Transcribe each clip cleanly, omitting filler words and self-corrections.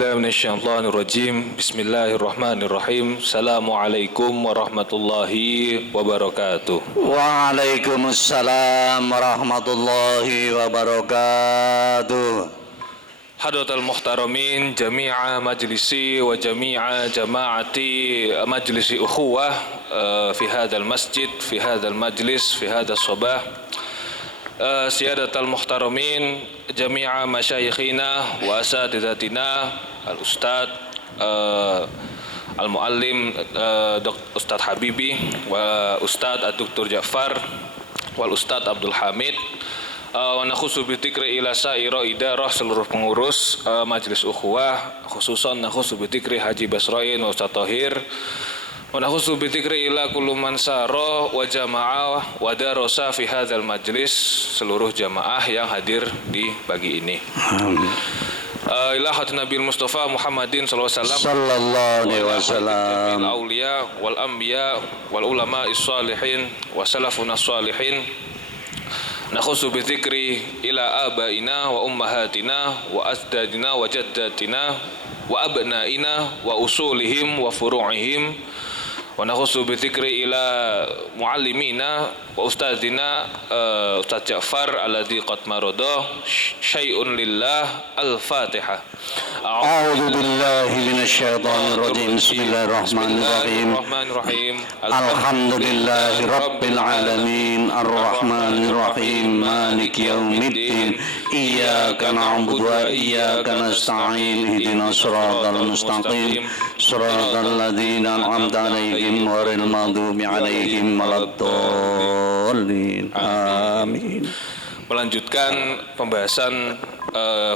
بالله من الشيطان الرجيم بسم الله الرحمن الرحيم السلام عليكم ورحمة الله وبركاته وعليكم السلام ورحمة الله وبركاته حضرة المحترمين جميع مجلسي وجميع جماعة مجلس أخوة في هذا المسجد في هذا المجلس في هذا الصباح سيادة المحترمين جميع مشايخنا وأساتذتنا الأستاذ المعلم أستاذ حبيبي وأستاذ الدكتور جعفر والأستاذ عبد الحميد ونخص بالذكر إلى سائر إدارة seluruh pengurus Majelis Ukhuwah khususan nakhusu bidzikri Haji Basrain wa Ustaz Thahir ونخص بالذكر إلى كل من سار وجماعة ودرس في هذا المجلس seluruh jamaah yang hadir di pagi ini. Ila hadratin Nabi Mustafa Muhammadin sallallahu alaihi wasallam al auliya wal anbiya wal ulama is-salihin wa salafuna salihin. Nakhusu bidzikri ila abaina wa ummahatina wa ajdadina wa jaddatina wa abnaina wa usulihim wa furu'ihim. Wa nakhusu bidzikri ila muallimina wa ustadzina Ustaz Ja'far alladzi qad marada syai'un lillah al-Fatihah. A'udzu billahi minasyaitonir rajim. Bismillahirrahmanirrahim. Alhamdulillahi rabbil alamin arrahmanir rahim maliki yaumiddin iyyaka na'budu wa iyyaka nasta'in ihdinas siratal mustaqim siratal ladzina an'amta 'alaihim ghairil maghdubi 'alaihim waladdallin. Amin. Melanjutkan pembahasan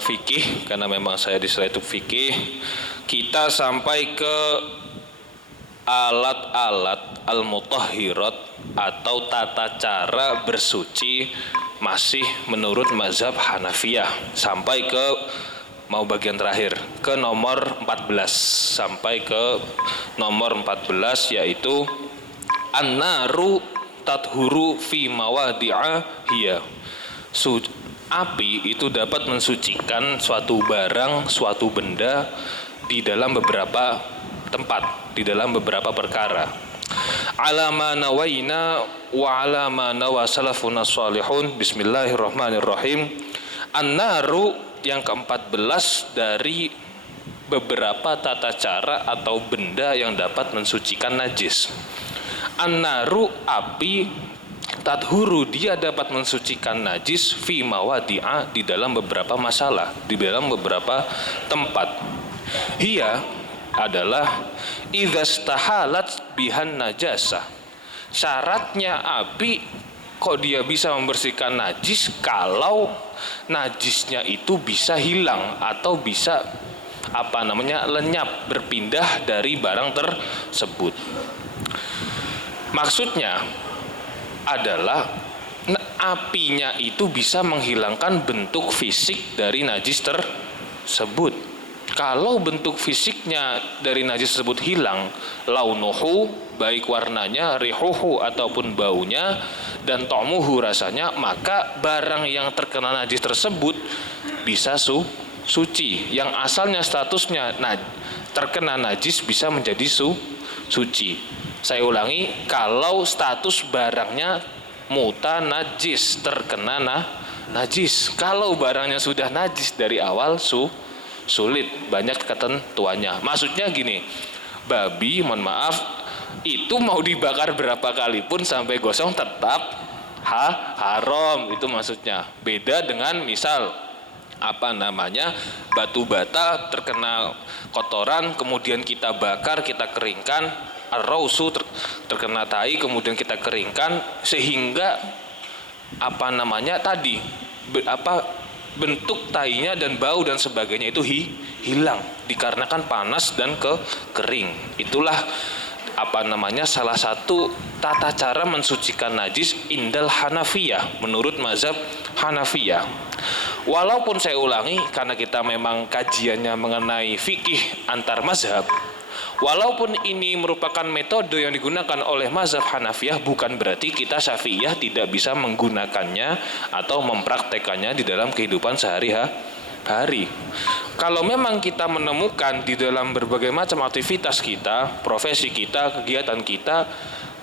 fikih karena memang saya di Selaytuk fikih, kita sampai ke alat-alat al-mutahhirat atau tata cara bersuci masih menurut mazhab Hanafiyah sampai ke mau bagian terakhir ke nomor 14 sampai ke nomor 14 yaitu an-naru tathuru fi mawadi'a hiya. Api itu dapat mensucikan suatu barang, suatu benda di dalam beberapa tempat, di dalam beberapa perkara. Alama nawaina wa alama nawa salafuna salihun. Bismillahirrahmanirrahim. An-naru yang ke-14 dari beberapa tata cara atau benda yang dapat mensucikan najis. An-naru api tathuru dia dapat mensucikan najis fi mawadi'a di dalam beberapa masalah, di dalam beberapa tempat. Hiya adalah idzastahalat bihan najasah. Syaratnya api kok dia bisa membersihkan najis kalau najisnya itu bisa hilang atau bisa lenyap, berpindah dari barang tersebut. Maksudnya adalah apinya itu bisa menghilangkan bentuk fisik dari najis tersebut. Kalau bentuk fisiknya dari najis tersebut hilang, launuhu baik warnanya, rihuhu ataupun baunya, dan ta'muhu rasanya, maka barang yang terkena najis tersebut bisa suci. Yang asalnya statusnya terkena najis bisa menjadi suci. Saya ulangi, kalau status barangnya mutanajis, terkena najis. Kalau barangnya sudah najis dari awal sulit, banyak ketentuannya. Maksudnya gini, babi, mohon maaf, itu mau dibakar berapa kali pun sampai gosong tetap haram, itu maksudnya. Beda dengan misal batu bata terkena kotoran, kemudian kita bakar, kita keringkan, ar-rausu terkena tai, kemudian kita keringkan sehingga bentuk tainya dan bau dan sebagainya itu hilang dikarenakan panas dan kering. Itulah salah satu tata cara mensucikan najis indal Hanafiyah, menurut mazhab Hanafiyah. Walaupun saya ulangi karena kita memang kajiannya mengenai fikih antar mazhab, walaupun ini merupakan metode yang digunakan oleh mazhab Hanafiyah, bukan berarti kita Syafi'iyah tidak bisa menggunakannya atau mempraktekannya di dalam kehidupan hari. Kalau memang kita menemukan di dalam berbagai macam aktivitas kita, profesi kita, kegiatan kita,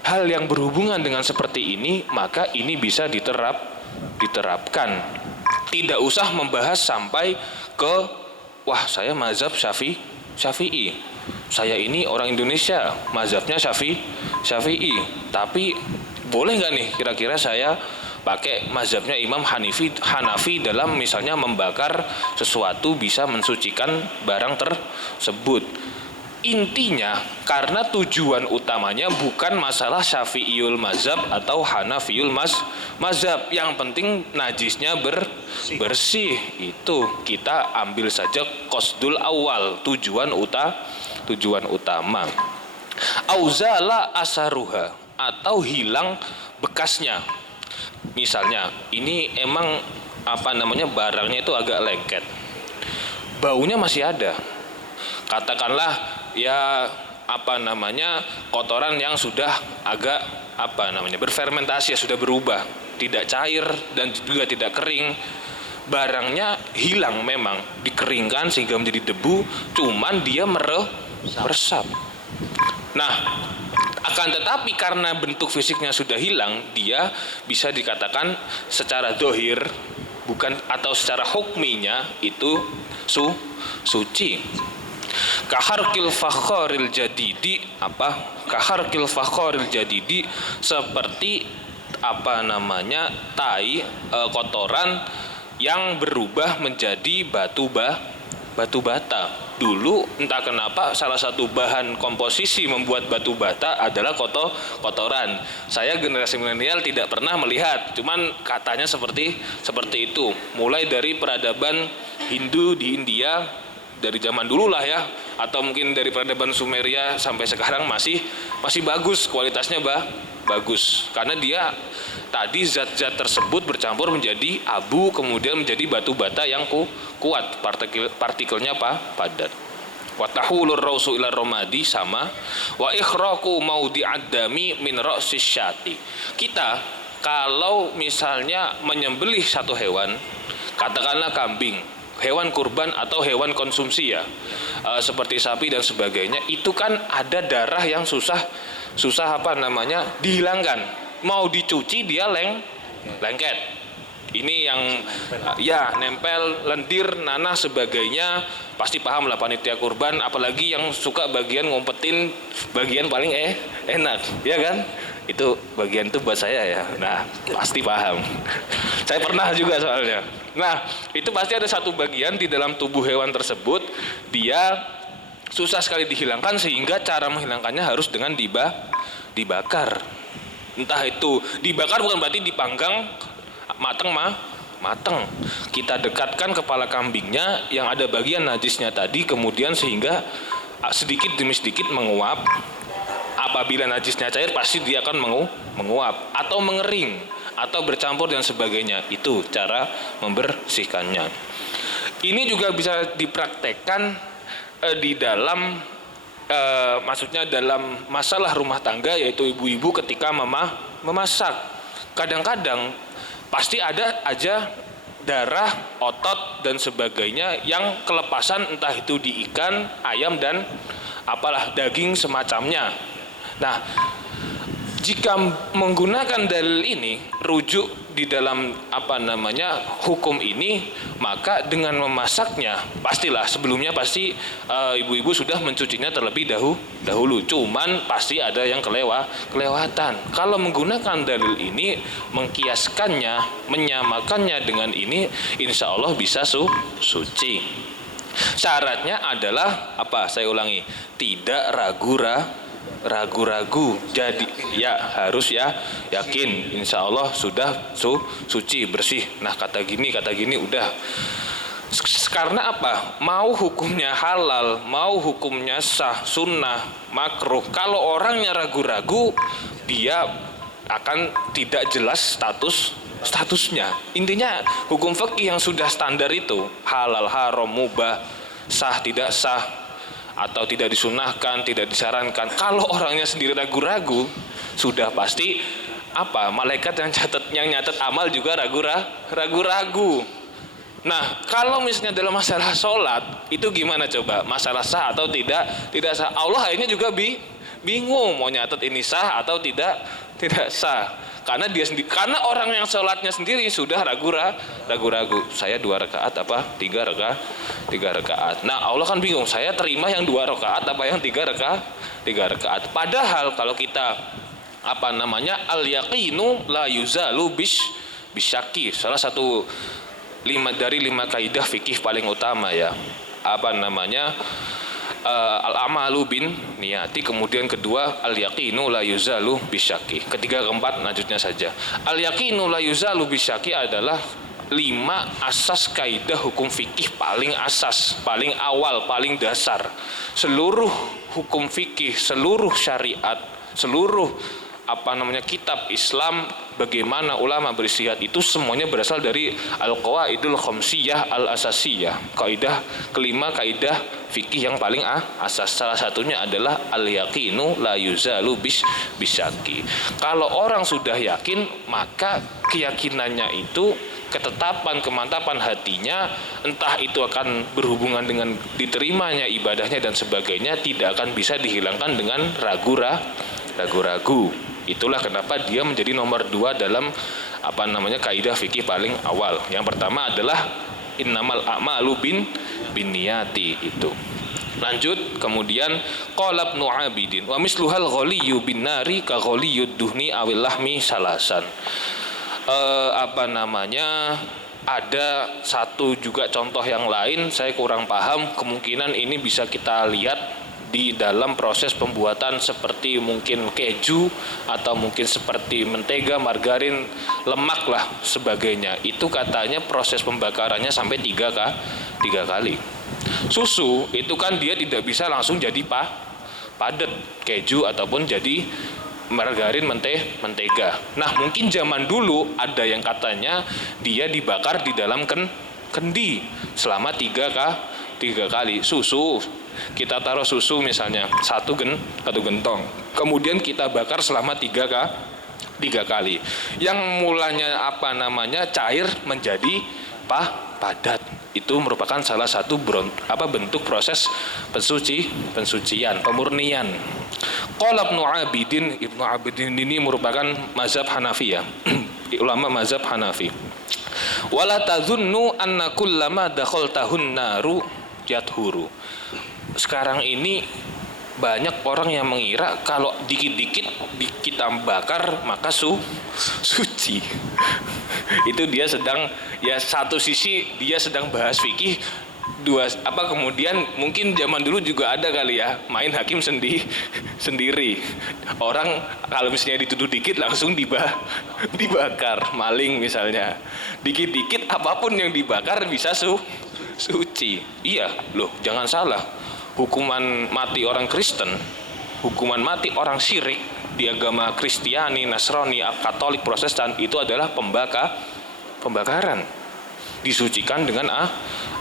hal yang berhubungan dengan seperti ini, maka ini bisa diterapkan. Tidak usah membahas sampai ke, wah saya mazhab Syafi'i. Saya ini orang Indonesia, mazhabnya Syafi'i. Tapi boleh nggak nih kira-kira saya pakai mazhabnya Imam Hanafi dalam misalnya membakar sesuatu bisa mensucikan barang tersebut. Intinya karena tujuan utamanya bukan masalah Syafi'iyul mazhab atau Hanafiyul mazhab, yang penting najisnya bersih. Itu kita ambil saja qasdul awal, tujuan utama. Auzala asaruha, atau hilang bekasnya. Misalnya ini emang barangnya itu agak lengket, baunya masih ada, katakanlah ya kotoran yang sudah agak berfermentasi, ya sudah berubah, tidak cair dan juga tidak kering. Barangnya hilang, memang dikeringkan sehingga menjadi debu, cuman dia meresap. Nah, akan tetapi karena bentuk fisiknya sudah hilang, dia bisa dikatakan secara dohir bukan, atau secara hukminya itu suci. Kaharkil fakhoril jadidi, kaharkil fakhoril jadidi, seperti tai kotoran yang berubah menjadi batu bata. Dulu entah kenapa salah satu bahan komposisi membuat batu bata adalah kotoran. Saya generasi milenial tidak pernah melihat, cuman katanya seperti itu. Mulai dari peradaban Hindu di India dari zaman dulu lah ya, atau mungkin dari peradaban Sumeria sampai sekarang masih bagus, kualitasnya bagus, karena dia tadi zat-zat tersebut bercampur menjadi abu, kemudian menjadi batu bata yang kuat, partikelnya padat. Wa tahulur rausu ila romadi, sama. Wa ikhraqu maudhi'ad dami min ra'sis syati. Kita kalau misalnya menyembelih satu hewan, katakanlah kambing, hewan kurban atau hewan konsumsi ya, seperti sapi dan sebagainya, itu kan ada darah yang susah dihilangkan. Mau dicuci dia lengket. Ini yang nempel, lendir, nanah sebagainya, pasti paham lah panitia kurban, apalagi yang suka bagian ngumpetin bagian paling enak, ya kan? Itu bagian itu buat saya ya. Nah, pasti paham. Saya pernah juga soalnya. Nah, itu pasti ada satu bagian di dalam tubuh hewan tersebut, dia susah sekali dihilangkan, sehingga cara menghilangkannya harus dengan dibakar. Entah itu dibakar bukan berarti dipanggang mateng. Kita dekatkan kepala kambingnya yang ada bagian najisnya tadi, kemudian sehingga sedikit demi sedikit menguap. Apabila najisnya cair pasti dia akan menguap atau mengering atau bercampur dan sebagainya. Itu cara membersihkannya. Ini juga bisa dipraktekkan di dalam maksudnya dalam masalah rumah tangga, yaitu ibu-ibu ketika memasak. Kadang-kadang pasti ada aja darah, otot dan sebagainya yang kelepasan, entah itu di ikan, ayam dan daging semacamnya. Nah, jika menggunakan dalil ini, rujuk di dalam hukum ini, maka dengan memasaknya pastilah sebelumnya ibu-ibu sudah mencucinya terlebih dahulu. Cuman pasti ada yang kelewatan. Kalau menggunakan dalil ini, mengkiaskannya, menyamakannya dengan ini, insya Allah bisa suci. Syaratnya adalah saya ulangi, tidak ragu-ragu. Jadi harus yakin, insya Allah sudah suci, bersih. Nah, kata gini udah. Karena mau hukumnya halal, mau hukumnya sah, sunnah, makruh, kalau orangnya ragu-ragu, dia akan tidak jelas statusnya. Intinya hukum fikih yang sudah standar itu, halal, haram, mubah, sah, tidak sah, atau tidak disunahkan, tidak disarankan. Kalau orangnya sendiri ragu-ragu, sudah pasti malaikat yang nyatet amal juga ragu-ragu. Nah, kalau misalnya dalam masalah sholat, itu gimana coba? Masalah sah atau tidak sah. Allah akhirnya juga bingung mau nyatet ini sah atau tidak sah. Karena karena orang yang sholatnya sendiri sudah ragu-ragu. Saya 2 rakaat apa 3 rakaat. Nah, Allah kan bingung. Saya terima yang 2 rakaat apa yang 3 rakaat. Padahal kalau kita al yaqinu la yuzalu bisyaki. Salah satu 5 kaidah fikih paling utama ya. Al amalu bin niyati, kemudian kedua al yaqinu la yuzalu bisyaki, ketiga keempat lanjutnya saja. Al yaqinu la yuzalu bisyaki adalah 5 asas kaidah hukum fikih paling asas, paling awal, paling dasar. Seluruh hukum fikih, seluruh syariat, seluruh kitab Islam, bagaimana ulama beristihad, itu semuanya berasal dari al-qawaidul khamsiyah al-asasiyah. Kaidah kelima, kaidah fikih yang paling asas. Salah satunya adalah al-yaqinu la yuzalu bisyaki. Kalau orang sudah yakin, maka keyakinannya itu, ketetapan, kemantapan hatinya, entah itu akan berhubungan dengan diterimanya ibadahnya dan sebagainya, tidak akan bisa dihilangkan dengan ragu-ragu. Itulah kenapa dia menjadi nomor 2 dalam kaidah fikih paling awal. Yang pertama adalah innamal a'malu bin niyati itu. Lanjut, kemudian qala Ibnu Abidin wa misluhal ghaliyyu bin nari ka ghaliyud duhni awil lahmi salasan. Ada satu juga contoh yang lain, saya kurang paham, kemungkinan ini bisa kita lihat di dalam proses pembuatan seperti mungkin keju atau mungkin seperti mentega, margarin, lemak lah sebagainya. Itu katanya proses pembakarannya sampai 3 kali. Susu itu kan dia tidak bisa langsung jadi padat keju ataupun jadi margarin, mentega. Nah, mungkin zaman dulu ada yang katanya dia dibakar di dalam kendi selama 3 kali. Susu kita taruh susu misalnya satu gentong, kemudian kita bakar selama 3 kali. Yang mulanya cair menjadi padat. Itu merupakan salah satu bentuk proses pensucian, pemurnian. Qala Ibnu Abidin ini merupakan mazhab Hanafi ya. Ulama mazhab Hanafi. Wala tadzunnu anna kullama dakhaltahun naru yathuru. Sekarang ini banyak orang yang mengira kalau dikit-dikit kita bakar maka suci. Itu dia sedang, ya satu sisi dia sedang bahas fikih, kemudian mungkin zaman dulu juga ada kali ya main hakim sendiri. Orang kalau misalnya dituduh dikit langsung dibakar, maling misalnya. Dikit-dikit apapun yang dibakar bisa suci. Iya, loh, jangan salah. Hukuman mati orang Kristen, hukuman mati orang syirik di agama Kristiani, Nasrani, Katolik, Protestan itu adalah pembakaran. Disucikan dengan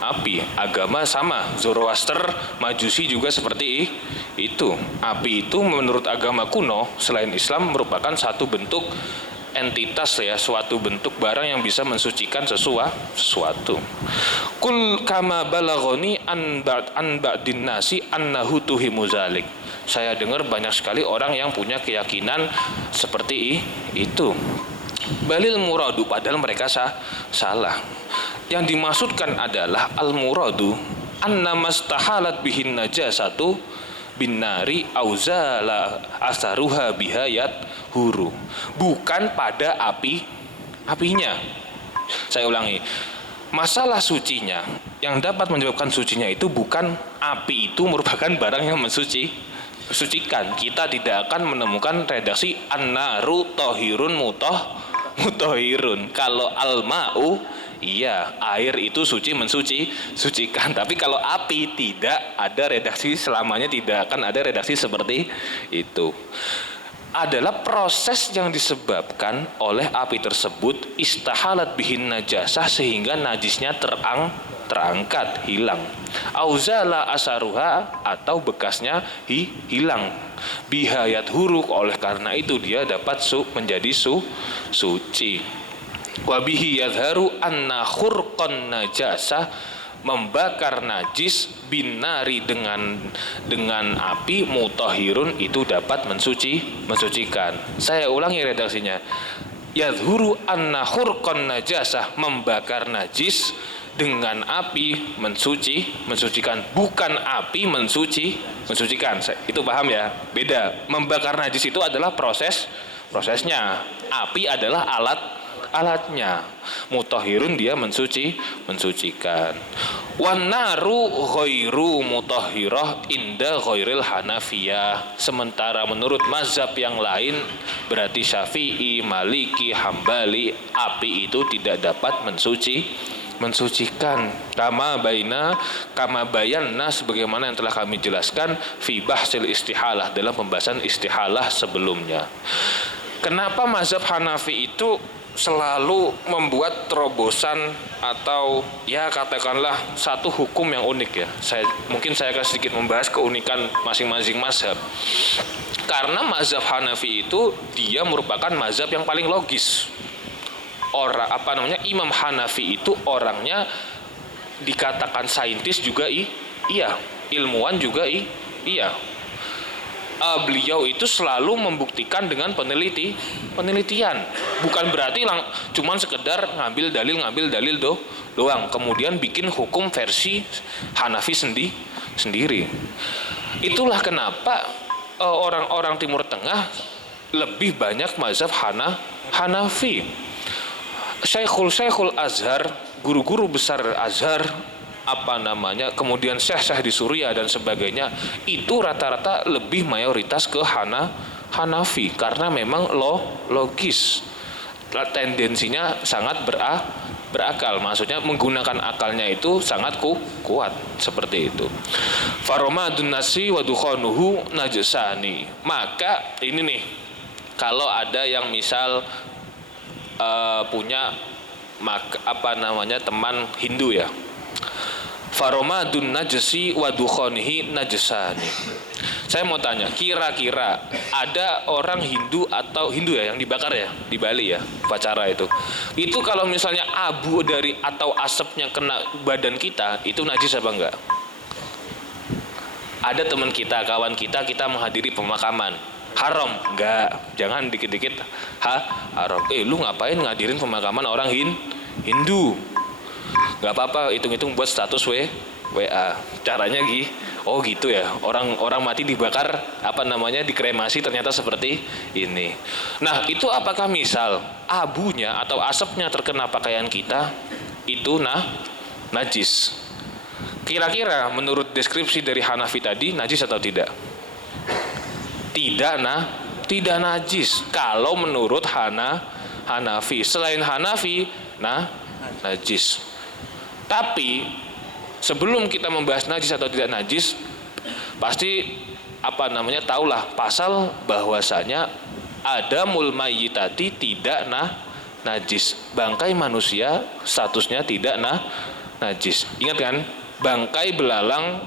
api. Agama sama, Zoroaster, Majusi juga seperti itu. Api itu menurut agama kuno selain Islam merupakan satu bentuk entitas ya, suatu bentuk barang yang bisa mensucikan sesuatu. Kul kama balaghani an ba'din nasi annahu tuhimu zalik. Saya dengar banyak sekali orang yang punya keyakinan seperti itu. Balil muradu, padahal mereka salah. Yang dimaksudkan adalah al muradu anna mastahalat bihin najasatu bin nari auzala asaruha bihayat huru, bukan pada apinya. Saya ulangi, masalah sucinya, yang dapat menyebabkan sucinya itu bukan api, itu merupakan barang yang mensucikan. Kita tidak akan menemukan redaksi an-naru tohirun mutohirun. Kalau al-ma'u, iya, air itu mensucikan. Tapi kalau api tidak ada redaksi, selamanya tidak akan ada redaksi seperti itu. Adalah proses yang disebabkan oleh api tersebut istahalat bihin najasah, sehingga najisnya terangkat, hilang. Auzala asaruha, atau bekasnya hilang. Bihayat huruk, oleh karena itu dia dapat menjadi suci. Wabihi yadharu anna khurqan najasah, membakar najis binari dengan api, mutahhirun itu dapat mensucikan. Saya ulangi redaksinya. Yadhuru anna khurqan najasah, membakar najis dengan api mensucikan, bukan api mensucikan. Itu paham ya? Beda. Membakar najis itu adalah prosesnya. Api adalah alatnya. Mutahhirun dia mensucikan. Wan naru ghairu mutahhirah inda ghairil Hanafiyah. Sementara menurut mazhab yang lain, berarti Syafi'i, Maliki, Hambali, api itu tidak dapat mensucikan. Kama bayanna, sebagaimana yang telah kami jelaskan fi bahsil istihalah, dalam pembahasan istihalah sebelumnya. Kenapa mazhab Hanafi itu selalu membuat terobosan atau ya katakanlah satu hukum yang unik ya. Mungkin saya akan sedikit membahas keunikan masing-masing mazhab. Karena mazhab Hanafi itu dia merupakan mazhab yang paling logis. Imam Hanafi itu orangnya dikatakan saintis juga iya, ilmuwan juga iya. Beliau itu selalu membuktikan dengan penelitian. Bukan berarti cuman sekedar ngambil dalil doang, kemudian bikin hukum versi Hanafi sendiri. Itulah kenapa orang-orang Timur Tengah lebih banyak mazhab Hanafi. Syekhul Azhar, guru-guru besar Azhar, kemudian syekh-syekh di Suriah dan sebagainya, itu rata-rata lebih mayoritas ke Hanafi karena memang logis, tendensinya sangat berakal, maksudnya menggunakan akalnya itu sangat kuat, seperti itu. Faromadun nasi wa dukhanuhu najasani. Maka ini nih, kalau ada yang misal punya teman Hindu ya, faromadun najasi wa dukhanihi najasani. Saya mau tanya, kira-kira ada orang Hindu ya yang dibakar ya di Bali ya, upacara itu kalau misalnya abu atau asapnya kena badan kita, itu najis apa enggak? Ada teman kita, kawan kita menghadiri pemakaman, haram? Enggak, jangan dikit-dikit haram. Lu ngapain ngadirin pemakaman orang Hindu? Gak apa-apa, hitung-hitung buat status WA. Caranya gitu ya. Orang mati dibakar, dikremasi, ternyata seperti ini. Nah, itu apakah misal abunya atau asapnya terkena pakaian kita itu najis? Kira-kira menurut deskripsi dari Hanafi tadi, najis atau tidak? Tidak najis. Kalau menurut Hanafi, selain Hanafi, najis. Tapi sebelum kita membahas najis atau tidak najis, pasti tahulah pasal bahwasanya adamul mayyitati tidak najis. Bangkai manusia statusnya tidak najis. Ingat kan? Bangkai belalang,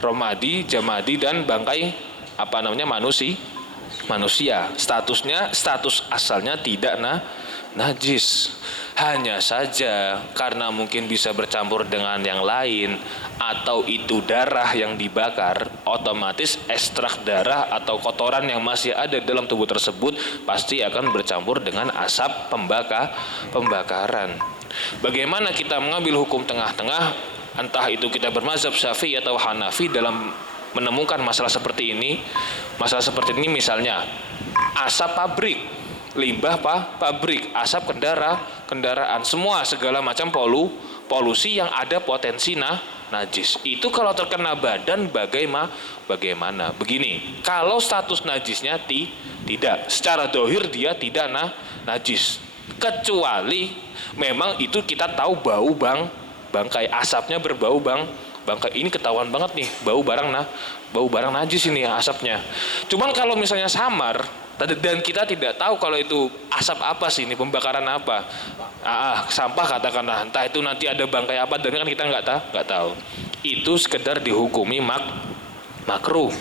romadi, jamadi, dan bangkai manusia. Status asalnya tidak najis. Hanya saja karena mungkin bisa bercampur dengan yang lain, atau itu darah yang dibakar, otomatis ekstrak darah atau kotoran yang masih ada dalam tubuh tersebut pasti akan bercampur dengan asap pembakaran. Bagaimana kita mengambil hukum tengah-tengah, entah itu kita bermazhab Syafi'i atau Hanafi, dalam menemukan masalah seperti ini? Masalah seperti ini misalnya asap pabrik, limbah pabrik, asap kendaraan, segala macam polusi yang ada potensi najis. Itu kalau terkena badan bagaimana? Begini, kalau status najisnya tidak, secara dohir dia tidak najis, kecuali memang itu kita tahu bau bangkai, asapnya berbau bangkai, ini ketahuan banget nih, bau barang najis ini asapnya. Cuman kalau misalnya samar dan kita tidak tahu kalau itu asap apa sih, ini pembakaran apa, sampah katakanlah, entah itu nanti ada bangkai apa, dan kan kita nggak tahu, itu sekedar dihukumi makruh.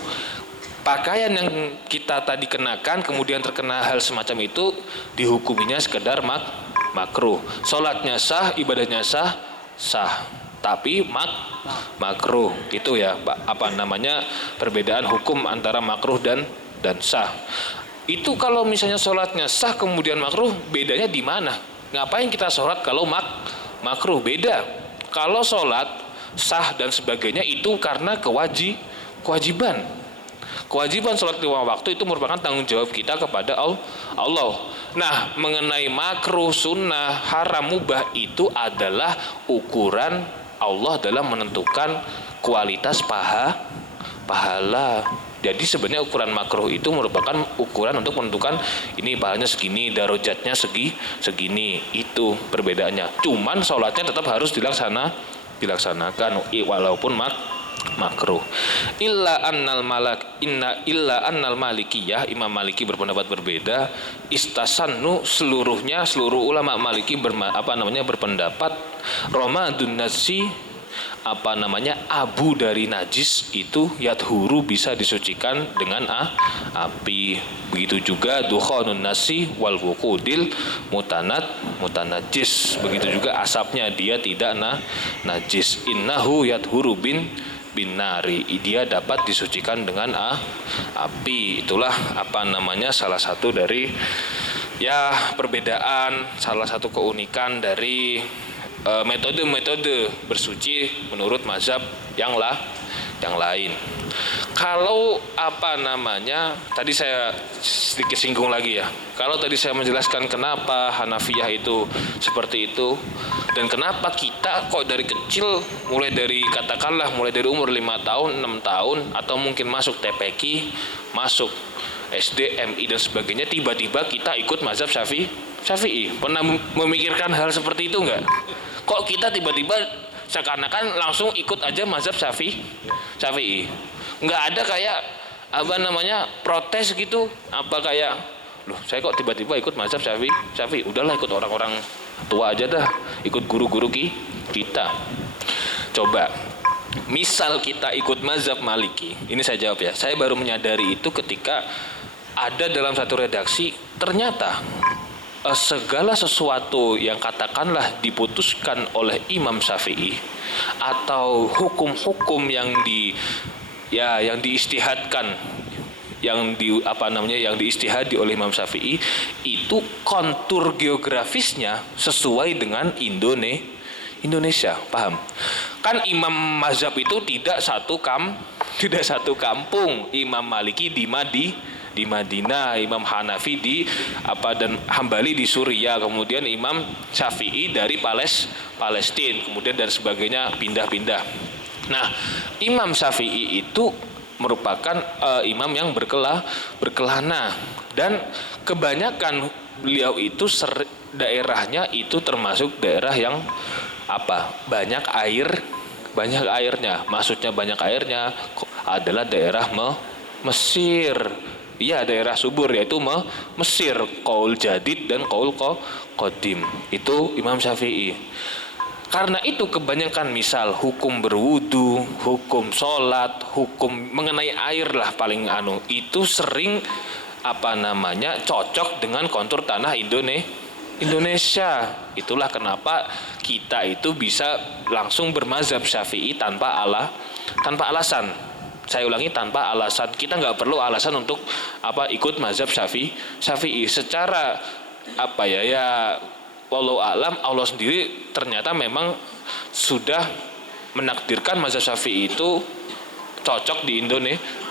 Pakaian yang kita tadi kenakan kemudian terkena hal semacam itu, dihukuminya sekedar makruh. Sholatnya sah, ibadahnya sah, tapi makruh. Itu ya apa namanya perbedaan hukum antara makruh dan sah. Itu kalau misalnya sholatnya sah kemudian makruh, bedanya di mana? Ngapain kita sholat kalau makruh? Beda. Kalau sholat sah dan sebagainya itu karena kewajiban. Kewajiban sholat lima waktu itu merupakan tanggung jawab kita kepada Allah. Nah, mengenai makruh, sunnah, haram, mubah itu adalah ukuran Allah dalam menentukan kualitas pahala. Jadi sebenarnya ukuran makruh itu merupakan ukuran untuk menentukan ini pahalanya segini, darajatnya segini. Itu perbedaannya. Cuman sholatnya tetap harus dilaksanakan walaupun makruh. Illa annal malikiyah, Imam Maliki berpendapat berbeda. Istasannu, seluruh ulama Maliki berpendapat Ramadun nasi abu dari najis itu yathuru bisa disucikan dengan api. Begitu juga dukhanun nasi wal wuqudil mutanajis. Begitu juga asapnya dia tidak najis. Innahu yathuru bin nari, dia dapat disucikan dengan api. Itulah salah satu dari perbedaan, salah satu keunikan dari metode bersuci menurut mazhab yang lain. Kalau tadi saya sedikit singgung lagi ya. Kalau tadi saya menjelaskan kenapa Hanafiyah itu seperti itu dan kenapa kita kok dari kecil mulai dari umur 5 tahun, 6 tahun atau mungkin masuk TPQ, masuk SD, MI dan sebagainya, tiba-tiba kita ikut mazhab Syafi'i. Pernah memikirkan hal seperti itu enggak? Kok kita tiba-tiba seakan-akan langsung ikut aja mazhab Syafi'i? Nggak ada kayak protes gitu, loh saya kok tiba-tiba ikut mazhab Syafi'i? Udahlah ikut orang-orang tua aja dah, ikut guru-guru kita. Coba misal kita ikut mazhab Maliki, ini saya jawab ya, saya baru menyadari itu ketika ada dalam satu redaksi, ternyata segala sesuatu yang katakanlah diputuskan oleh Imam Syafi'i atau hukum-hukum yang diistihadkan, yang diistihadi oleh Imam Syafi'i itu kontur geografisnya sesuai dengan Indonesia, paham? Kan imam mazhab itu tidak satu kampung. Imam Maliki di Madinah, Imam Hanafi dan Hambali di Suriah, kemudian Imam Syafi'i dari Palestina, kemudian dan sebagainya pindah-pindah. Nah, Imam Syafi'i itu merupakan imam yang berkelana ya. Dan kebanyakan beliau itu daerahnya itu termasuk daerah yang banyak airnya. Maksudnya banyak airnya adalah daerah Mesir. Iya, daerah subur, yaitu Mesir, qaul jadid dan qaul qadim. Itu Imam Syafi'i. Karena itu kebanyakan misal hukum berwudu, hukum sholat, hukum mengenai air lah paling itu sering cocok dengan kontur tanah Indonesia. Itulah kenapa kita itu bisa langsung bermazhab Syafi'i tanpa alasan. Saya ulangi, tanpa alasan. Kita nggak perlu alasan untuk ikut mazhab Syafi'i. Secara wallahu alam, Allah sendiri ternyata memang sudah menakdirkan mazhab Syafi'i itu cocok di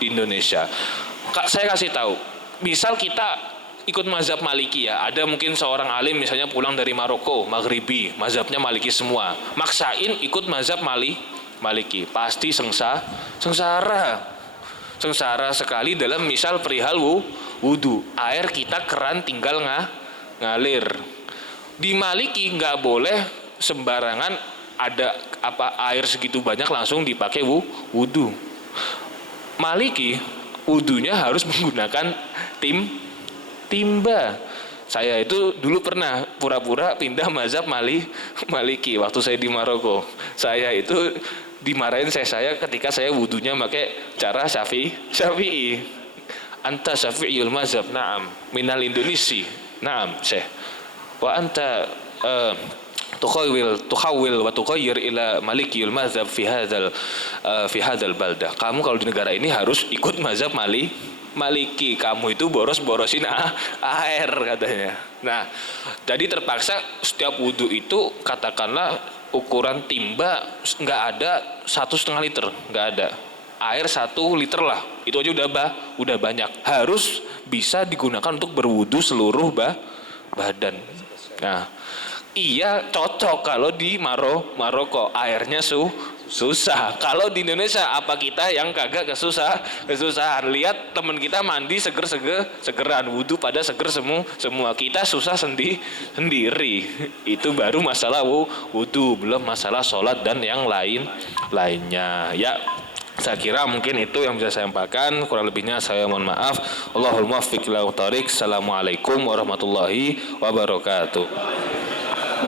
Indonesia. Saya kasih tahu, misal kita ikut mazhab Maliki ya, ada mungkin seorang alim misalnya pulang dari Maroko, Maghribi, mazhabnya Maliki semua, maksain ikut mazhab Maliki, pasti sengsara sekali dalam misal perihal wudu. Air kita keran tinggal ngalir. Di Maliki nggak boleh sembarangan ada air segitu banyak langsung dipakai wudu. Maliki wudunya harus menggunakan timba. Saya itu dulu pernah pura-pura pindah mazhab Maliki waktu saya di Maroko. Saya itu dimarahin saya ketika saya wudunya pakai cara Syafi'i. Anta Syafi'iyul mazhab, na'am. Minal Indonesia, na'am, Syekh. Wa anta tukhawil wa tukhayyir ila malikiyul mazhab fi hadzal baldah. Kamu kalau di negara ini harus ikut mazhab Maliki. Kamu itu boros-borosin air katanya. Nah, jadi terpaksa setiap wudhu itu katakanlah ukuran timba nggak ada 1,5 liter, nggak ada. Air 1 liter lah, itu aja udah banyak. Harus bisa digunakan untuk berwudhu seluruh badan. Nah, iya cocok kalau di Maroko airnya susah. Kalau di Indonesia apa kita yang kagak kesusahan. Lihat teman kita mandi segeran, wudhu pada seger semua. Kita susah sendiri. Itu baru masalah wudhu, belum masalah sholat dan yang lainnya. Ya, saya kira mungkin itu yang bisa saya sampaikan. Kurang lebihnya saya mohon maaf. Allahul muwaffiq ila thoriq. Assalamualaikum warahmatullahi wabarakatuh.